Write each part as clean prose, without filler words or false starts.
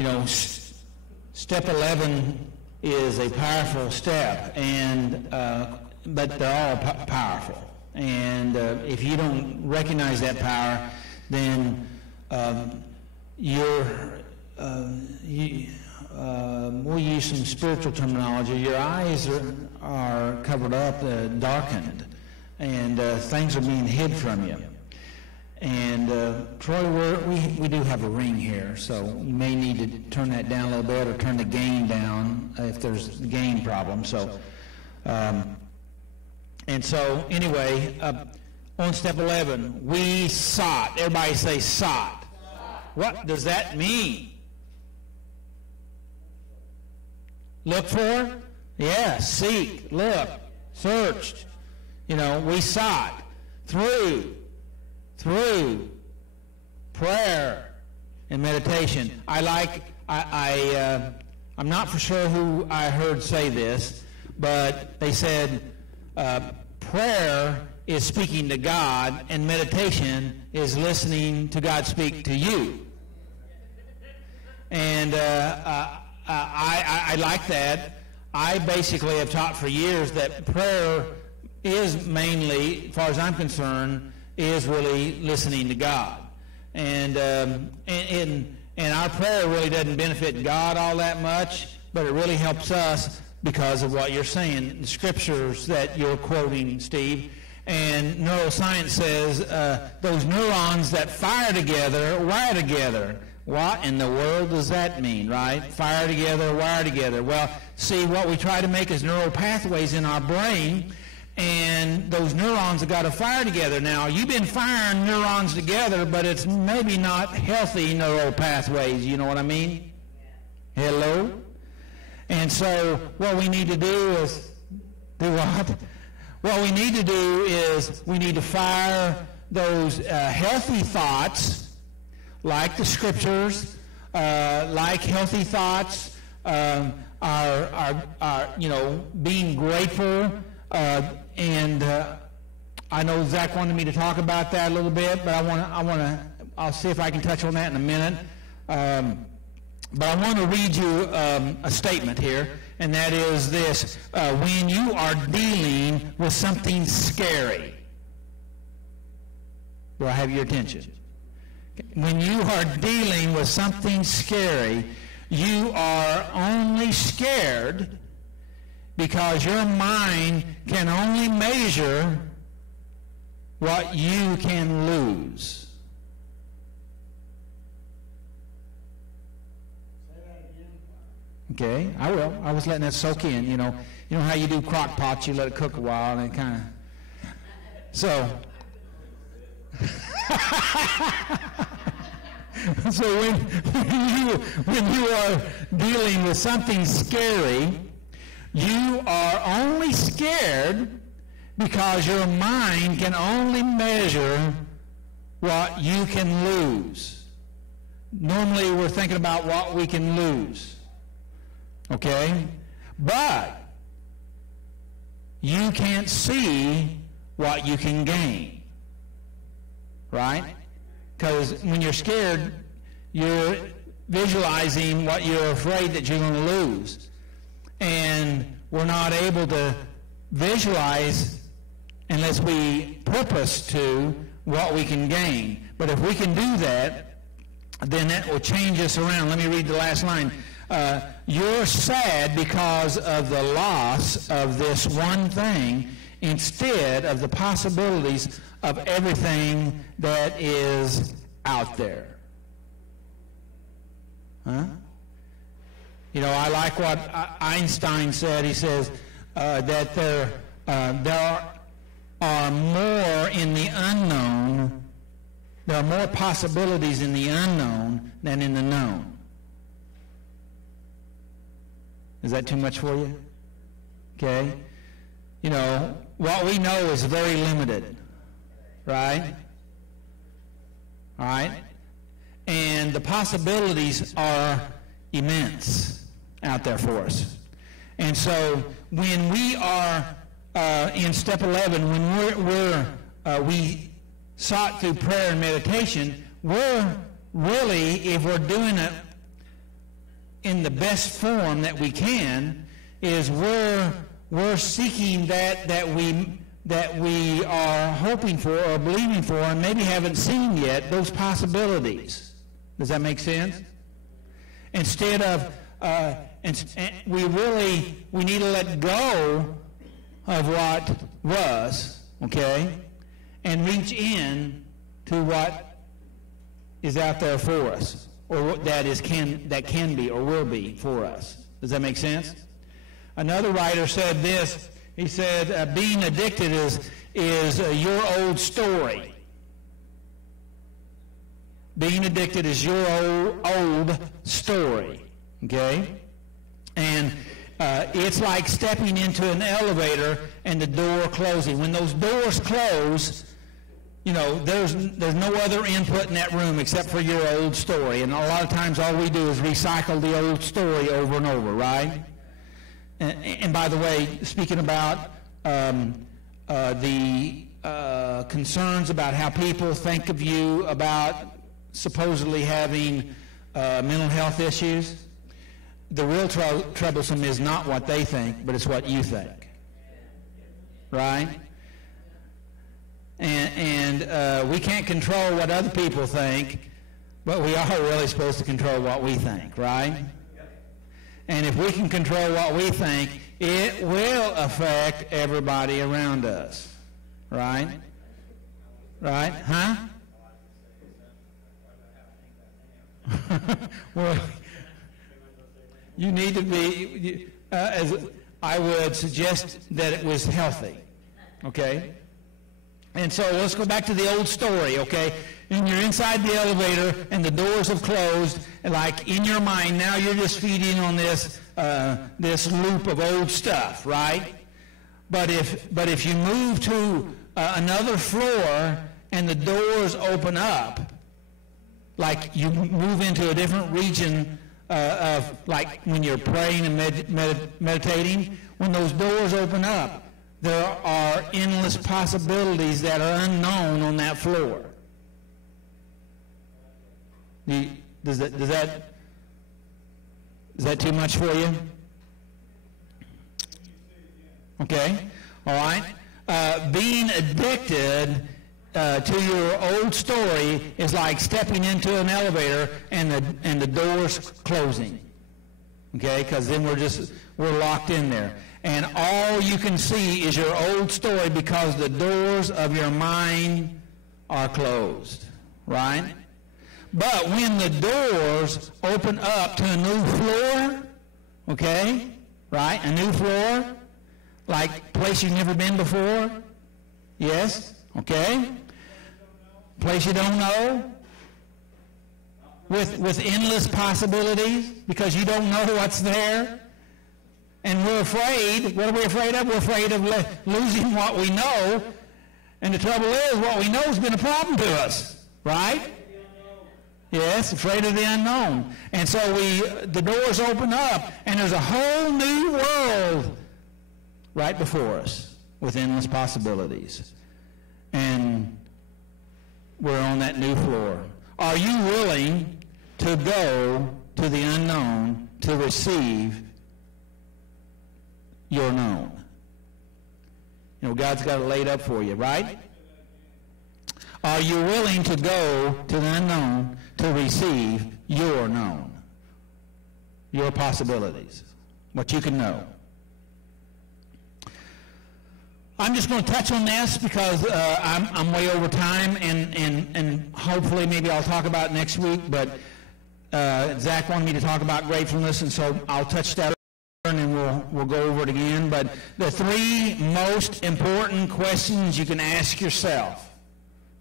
You know, step 11 is a powerful step, and but they're all powerful. And if you don't recognize that power, then we'll use some spiritual terminology. Your eyes are covered up, darkened, and things are being hid from you. And Troy, we do have a ring here, so you may need to turn that down a little bit or turn the gain down if there's a gain problem. So, and so anyway, on step 11, we sought. Everybody say sought. What does that mean? Look for? Yeah, seek, look, searched. You know, we sought through prayer and meditation. I'm not for sure who I heard say this, but they said prayer is speaking to God and meditation is listening to God speak to you. And I like that. I basically have taught for years that prayer is mainly, as far as I'm concerned, is really listening to God. And our prayer really doesn't benefit God all that much, but it really helps us because of what you're saying, the scriptures that you're quoting, Steve. And neuroscience says those neurons that fire together, wire together. What in the world does that mean, right? Fire together, wire together. Well, see, what we try to make is neural pathways in our brain, and those neurons have got to fire together. Now, you've been firing neurons together, but it's maybe not healthy neural pathways, you know what I mean? Hello? And so what we need to do is, do what? What we need to do is we need to fire those healthy thoughts, like the scriptures, like healthy thoughts, being grateful, and I know Zach wanted me to talk about that a little bit, but I'll see if I can touch on that in a minute. But I want to read you a statement here, and that is this: when you are dealing with something scary, do I have your attention? When you are dealing with something scary, you are only scared because your mind can only measure what you can lose. Okay, I will. I was letting that soak in, you know. You know how you do crock pots, you let it cook a while and it kind of... So... So when you are dealing with something scary, you are only scared because your mind can only measure what you can lose. Normally we're thinking about what we can lose. Okay? But you can't see what you can gain. Right? Because when you're scared, you're visualizing what you're afraid that you're going to lose. And we're not able to visualize unless we purpose to what we can gain. But if we can do that, then that will change us around. Let me read the last line. You're sad because of the loss of this one thing instead of the possibilities of everything that is out there. Huh? You know, I like what Einstein said. He says that there are more in the unknown. There are more possibilities in the unknown than in the known. Is that too much for you? Okay. You know, what we know is very limited. Right? All right? And the possibilities are immense out there for us. And so when we are in step 11, when we sought through prayer and meditation, we're really, if we're doing it in the best form that we can, is we're seeking that we are hoping for or believing for and maybe haven't seen yet, those possibilities. Does that make sense? Instead of, we need to let go of what was, okay, and reach in to what is out there for us, or what that can be or will be for us. Does that make sense? Another writer said this. He said, being addicted is your old story. Being addicted is your old story, okay? And it's like stepping into an elevator and the door closing. When those doors close, you know, there's no other input in that room except for your old story. And a lot of times all we do is recycle the old story over and over, right? And by the way, speaking about the concerns about how people think of you about supposedly having mental health issues, the real troublesome is not what they think, but it's what you think, right? And we can't control what other people think, but we are really supposed to control what we think, right? And if we can control what we think, it will affect everybody around us, right? Right? Huh? Well, you need to be, as I would suggest that it was healthy, okay? And so let's go back to the old story, okay? And you're inside the elevator and the doors have closed, and like in your mind now you're just feeding on this loop of old stuff, right? But if you move to another floor and the doors open up, like you move into a different region of, like when you're praying and meditating, when those doors open up, there are endless possibilities that are unknown on that floor. Is that too much for you? Okay, all right. Being addicted to your old story is like stepping into an elevator and the doors closing. Okay, because then we're locked in there. And all you can see is your old story because the doors of your mind are closed, right? But when the doors open up to a new floor, okay, right, a new floor, like place you've never been before, yes, okay, place you don't know, with endless possibilities because you don't know what's there. And we're afraid. What are we afraid of? We're afraid of losing what we know. And the trouble is, what we know has been a problem to us, right? Yes, afraid of the unknown. And so the doors open up, and there's a whole new world right before us with endless possibilities. And we're on that new floor. Are you willing to go to the unknown to receive your known? You know, God's got it laid up for you, right? Are you willing to go to the unknown to receive your known? Your possibilities, what you can know. I'm just going to touch on this because I'm way over time, and hopefully maybe I'll talk about it next week, but Zach wanted me to talk about gratefulness, and so I'll touch that and we'll go over it again. But the three most important questions you can ask yourself.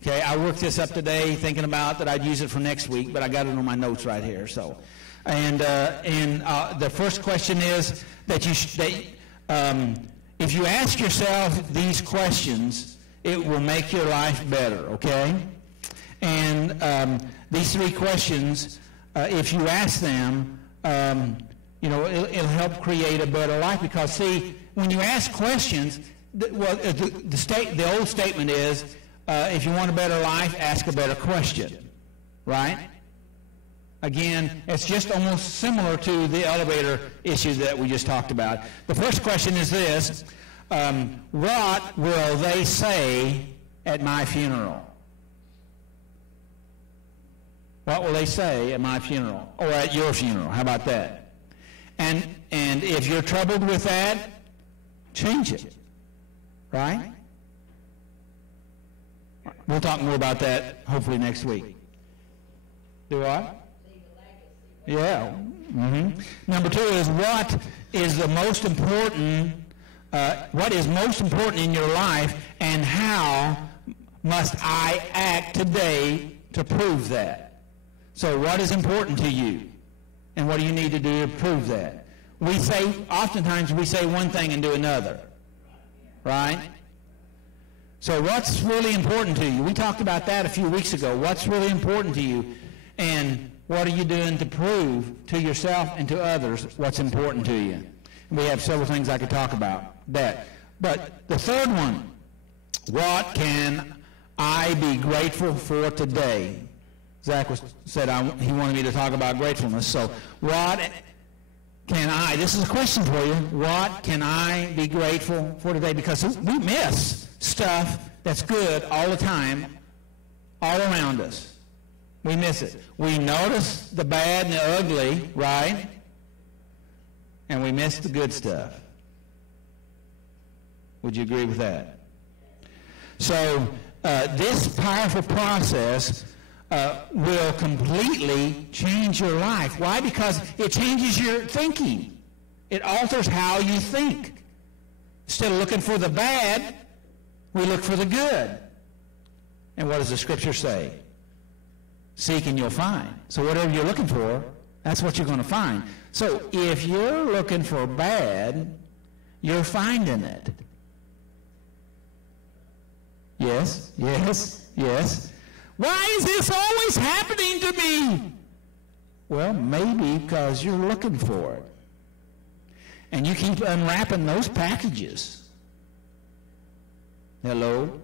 Okay, I worked this up today thinking about that I'd use it for next week, but I got it on my notes right here. So, and the first question is that if you ask yourself these questions, it will make your life better. Okay, and these three questions, if you ask them, you know, it'll help create a better life. Because see, when you ask questions, the old statement is, if you want a better life, ask a better question, right? Again, it's just almost similar to the elevator issue that we just talked about. The first question is this: what will they say at my funeral? What will they say at my funeral, or at your funeral? How about that? And if you're troubled with that, change it, right? We'll talk more about that hopefully next week. Do what? Yeah. Mm-hmm. Number 2 is what is the most important. What is most important in your life, and how must I act today to prove that? So what is important to you, and what do you need to do to prove that? Oftentimes we say one thing and do another, right? So what's really important to you? We talked about that a few weeks ago. What's really important to you, and what are you doing to prove to yourself and to others what's important to you? And we have several things I could talk about that. But the third one, what can I be grateful for today? Zach said he wanted me to talk about gratefulness. So what can I, this is a question for you, what can I be grateful for today? Because we miss stuff that's good all the time, all around us. We miss it. We notice the bad and the ugly, right? And we miss the good stuff. Would you agree with that? So this powerful process will completely change your life. Why? Because it changes your thinking. It alters how you think. Instead of looking for the bad, we look for the good. And what does the scripture say? Seek and you'll find. So whatever you're looking for, that's what you're going to find. So if you're looking for bad, you're finding it. Yes, yes, yes. Why is this always happening to me? Well, maybe because you're looking for it. And you keep unwrapping those packages. Hello?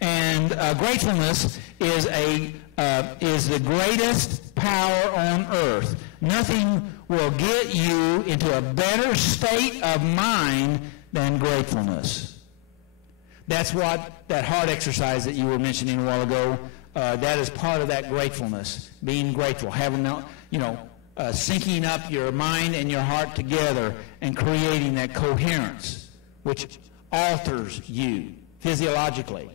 And gratefulness is the greatest power on earth. Nothing will get you into a better state of mind than gratefulness. That's what that heart exercise that you were mentioning a while ago, that is part of that gratefulness, being grateful, having, syncing up your mind and your heart together and creating that coherence, which alters you physiologically.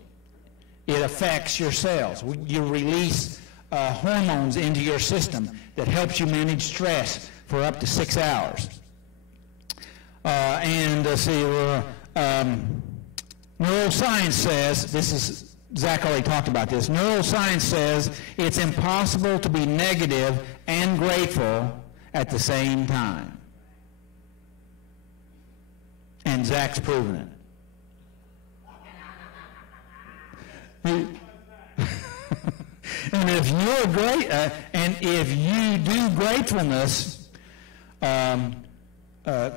It affects your cells. You release hormones into your system that helps you manage stress for up to 6 hours. Neuroscience says, Zach already talked about this, neuroscience says it's impossible to be negative and grateful at the same time. And Zach's proven it. And if you're great, and if you do gratefulness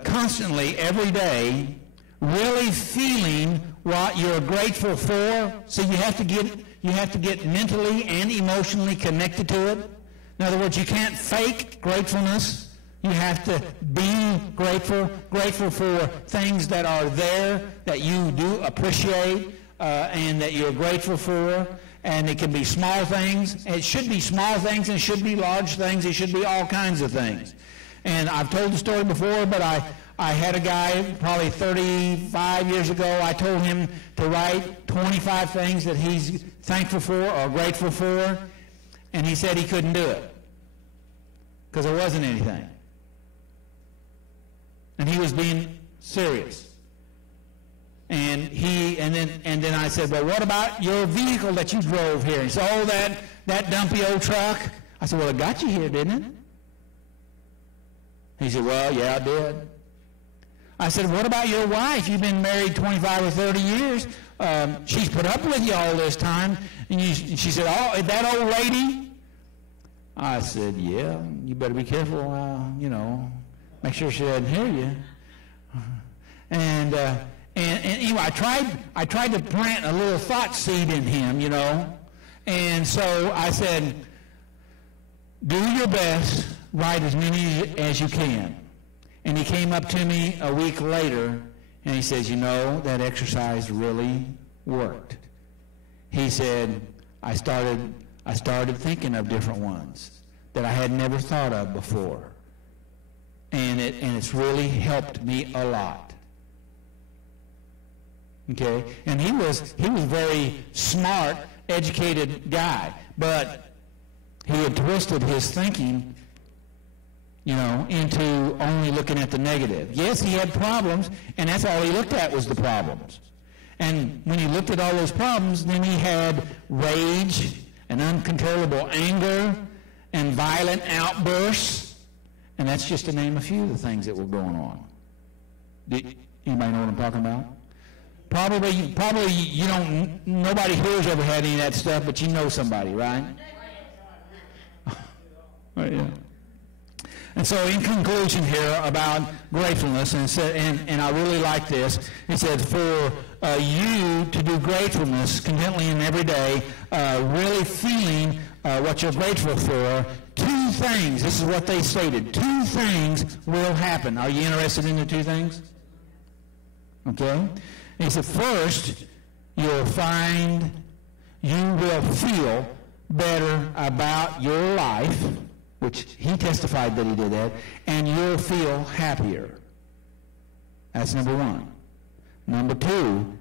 constantly every day, really feeling what you're grateful for, so you have to get mentally and emotionally connected to it. In other words, you can't fake gratefulness. You have to be grateful for things that are there that you do appreciate and that you're grateful for. And it can be small things. It should be small things, and it should be large things. It should be all kinds of things. And I've told the story before, but I had a guy probably 35 years ago. I told him to write 25 things that he's thankful for or grateful for, and he said he couldn't do it because there wasn't anything. And he was being serious. And then I said, well, what about your vehicle that you drove here? He said, oh, that dumpy old truck. I said, well, it got you here, didn't it? He said, well, yeah, I did. I said, what about your wife? You've been married 25 or 30 years. She's put up with you all this time. And she said, oh, that old lady? I said, yeah, you better be careful, make sure she doesn't hear you. And anyway, I tried to plant a little thought seed in him, And so I said, do your best, write as many as you can. And he came up to me a week later, and he says, you know, that exercise really worked. He said, I started thinking of different ones that I had never thought of before. And it's really helped me a lot. Okay? And he was very smart, educated guy, but he had twisted his thinking, you know, into only looking at the negative. Yes, he had problems, and that's all he looked at was the problems. And when he looked at all those problems, then he had rage and uncontrollable anger and violent outbursts. And that's just to name a few of the things that were going on. Anybody know what I'm talking about? Probably you don't, nobody here's ever had any of that stuff, but you know somebody, right? Right, yeah. And so in conclusion here about gratefulness, and I really like this, it said for you to do gratefulness contently and every day, really feeling what you're grateful for, two things, this is what they stated, two things will happen. Are you interested in the two things? Okay? And he said, first, you will feel better about your life, which he testified that he did that, and you'll feel happier. That's number one. Number two,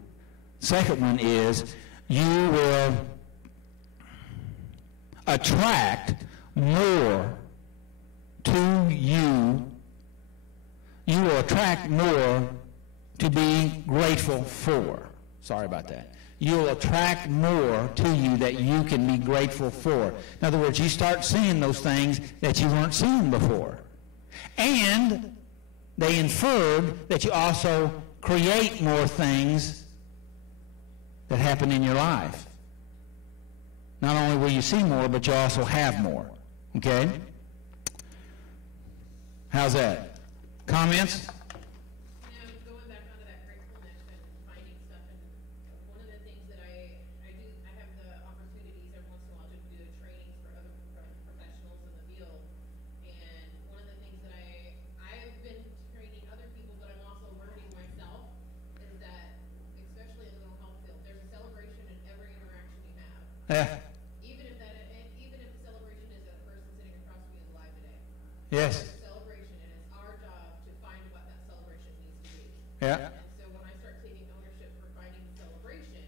second one is you will attract more to you. You will attract more to be grateful for. Sorry about that. You'll attract more to you that you can be grateful for. In other words, you start seeing those things that you weren't seeing before. And they inferred that you also create more things that happen in your life. Not only will you see more, but you also have more. Okay? How's that? Comments? Going back onto that gratefulness and finding stuff, and one of the things that I have the opportunities every once in a while to do trainings for other professionals in the field, and one of the things that I've been training other people, but I'm also learning myself, is that, especially in the mental health field, there's a celebration in every interaction you have. Yeah. Even if the celebration is that a person sitting across from you is alive today. Yes. It's a celebration, and it's our job to find what that celebration needs to be. Yeah. And so when I start taking ownership for finding the celebration,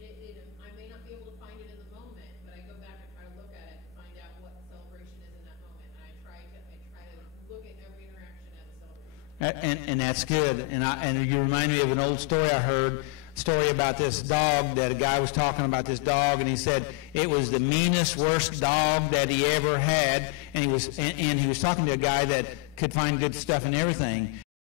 I may not be able to find it in the moment, but I go back and try to look at it to find out what the celebration is in that moment. And I try to look at every interaction as a celebration. And that's good. And you remind me of an old story I heard. Story about this dog, that a guy was talking about this dog, and he said it was the meanest, worst dog that he ever had, and he was talking to a guy that could find good stuff in everything,